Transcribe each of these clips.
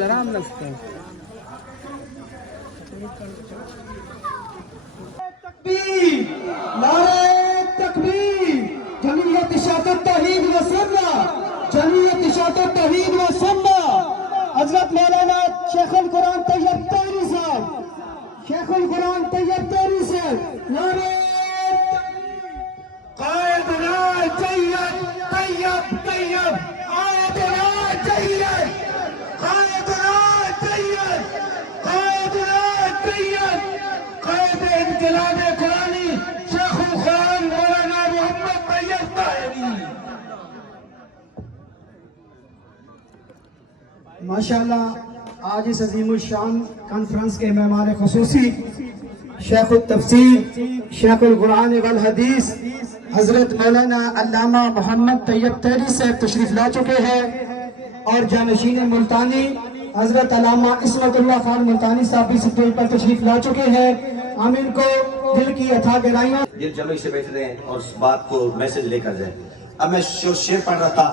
आराम न तकबीर जमीयत इशाअत तौहीद व सुन्नह जमीयत इशाअत तौहीद व सुन्नह हजरत मौलाना शेखुल कुरान तैयब तहरी साहब शेखुल कुरान तैयब तहरी साहब नारे कायदना तैयब तैयब तैयब कायदना तैयब कायदना तैयब कायदना तैयब कायद इनकलाब कुरानी शेखुल कुरान मौलाना मोहम्मद तैयब तहरी। माशाअल्लाह आज इस अजीमुल शान कॉन्फ्रेंस के मेहमान खुसूसी शेखुल तफसीर शेखुल कुरान वल हदीस हजरत मौलाना अल्लामा मोहम्मद तैयब तहरी साहब तशरीफ ला चुके हैं और जानशीन मुल्तानी हजरत अल्लामा इस्मतुल्लाह खान मुल्तानी साहब भी स्टेज पर तशरीफ ला चुके हैं। हम इनको दिल की अथा गहराइयां दिल जमे से बैठ रहे हैं और उस बात को मैसेज लेकर जाए। अब मैं शेर पढ़ रहा था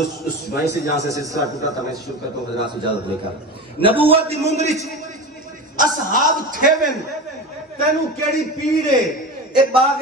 उस वहीं से जहां से सिलसिला टूटा था मैं शुरू करता हूँ हजरात से इजाजत लेकर। नबूवत दी मुंदरी असहाब थेवन तेनू केड़ी पीड़ है ए बाग